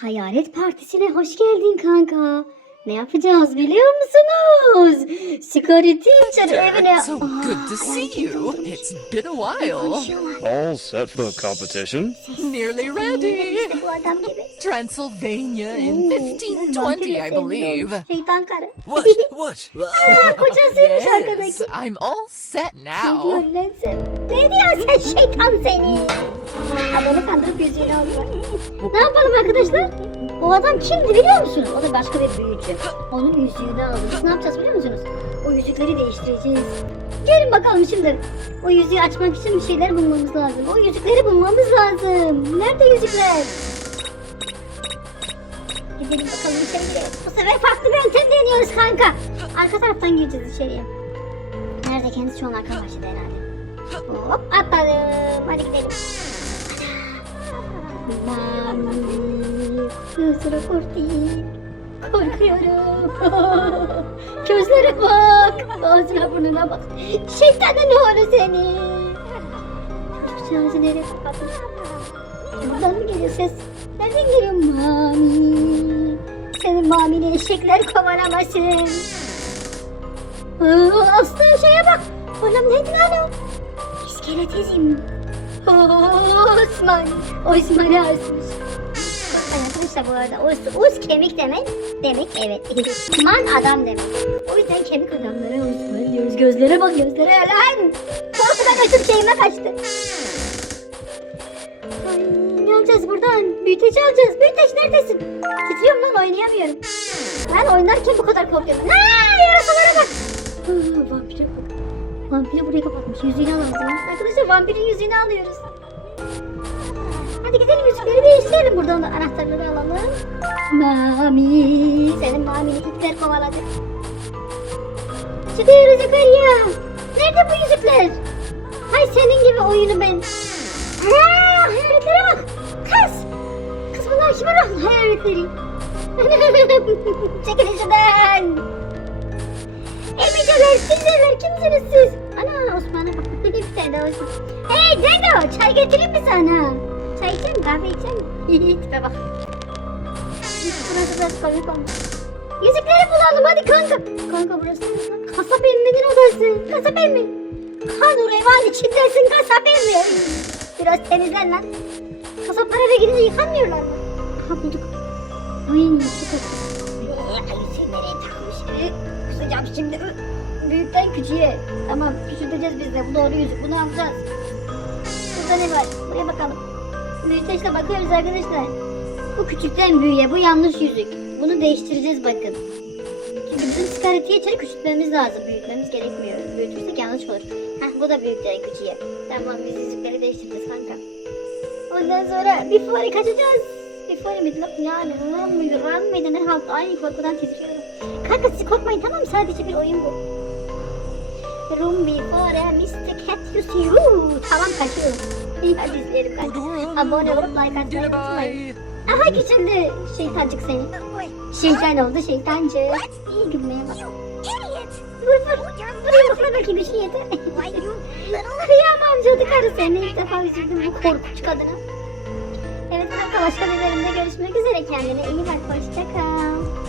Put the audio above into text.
Hayalet Partisi'ne hoş geldin kanka. Ne yapacağız biliyor musunuz? Security Teacher evine... So good to see you. It's been a while. All set for competition? Nearly ready. Transylvania in Oo, 1520, vampirle I believe. Şeytan karı. What? What? Aa, kocasıymış Yes, arkadaki. I'm all set Ne now. diyorsun lan sen? Ne diyorsun sen şeytan seni? Adamı kandırıp yüzüğünü aldılar. Ne yapalım arkadaşlar? O adam kimdi biliyor musun? O da başka bir büyücü. Onun yüzüğünü aldı. Biz ne yapacağız biliyor musunuz? O yüzükleri değiştireceğiz. Gelin bakalım şimdi. O yüzüğü açmak için bir şeyler bulmamız lazım. O yüzükleri bulmamız lazım. Nerede yüzükler? Gidelim bakalım içeri girelim. Bu sefer farklı bir yöntem deniyoruz kanka. Arka taraftan gireceğiz içeriye. Nerede kendisi şu an arka bahçede herhalde. Hop atladım. Hadi gidelim. Mami. Hızlı kurti. Korkuyorum. Gözlere bak. Ağzına burnuna bak. Şeytanın oğlu seni. Çocuk ağzı nereye kapatmış? Buradan mı geliyor ses? Nereden geliyor mami? Senin mamini eşekler kovalamasın. Aslı şeye bak. Oğlum neydi lan o? İskeletizm. Osman. Osman'ı asmış. Arkadaşlar bu arada os, os kemik demek. Demek evet. Osman adam demek. O yüzden kemik adamlara Osman diyoruz. Gözlere bak gözlere lan. Korkudan açıp şeyime kaçtı. Ay, ne alacağız buradan? Büyüteç alacağız. Büyüteç neredesin? Titriyorum lan oynayamıyorum. Ben oynarken bu kadar korkuyorum. Aa, yarasalara bak. Vampire bak. Vampiri buraya kapatmış. Yüzüğünü alalım. Arkadaşlar vampirin yüzüğünü alıyoruz. Hadi gidelim yüzükleri değiştirelim. Buradan da anahtarları alalım. Mami. Senin mamini itler kovaladı. Çıkıyoruz yukarıya. Nerede bu yüzükler? Hay senin gibi oyunu ben. Aa, hayaletlere bak. Kız. Kız bunlar kimin ruhlu hayaletleri? Çekilin şuradan. Emiceler, sizler kimsiniz siz? Ana Osman'a bak. Bir tane daha Osman. Hey Cengo, çay getireyim mi sana? Çay içecek misin? Kahve içecek misin? Tipe bak. Burası biraz komik olmuş. Yüzükleri bulalım hadi kanka. Kanka burası? Kasap emminin odası. Kasap emmi. Kan revan içindesin kasap emmi. Biraz temizlen lan. Kasaplar eve gidince yıkanmıyorlar mı? Aha bulduk. Ay su kokuyor. Ay nereye takmış? Kusacağım şimdi. Büyükten küçüğe. Tamam küçülteceğiz biz de. Bu doğru yüzük. Bunu alacağız. Burada ne var? Buraya bakalım. Büyüteçle bakıyoruz arkadaşlar. Bu küçükten büyüğe. Bu yanlış yüzük. Bunu değiştireceğiz bakın. Çünkü bizim sigaretiye içeri küçültmemiz lazım. Büyütmemiz gerekmiyor. Büyütürsek yanlış olur. Heh bu da büyükten küçüğe. Tamam biz yüzükleri değiştireceğiz kanka. Ondan sonra bir fuarı kaçacağız. Bir mıydı lan? Yani run mıydı run mıydı ne halt? Ay korkudan titriyorum. Kanka siz korkmayın tamam? Sadece bir oyun bu. Room before I Mr. Cat you see you. Tamam kaçıyorum. İyi hadi izleyelim. Abone olup like atmayı unutmayın. Aha küçüldü şeytancık seni. Şeytan oldu şeytancık. İyi gülmeye bak. Vur vur. Vur yumrukla bakayım işin yeter. Kıyamam cadı karı seni. İlk defa üzüldüm bu korkunç kadına. Evet kanka başka bir bölümde görüşmek üzere kendine. iyi bak hoşça kal.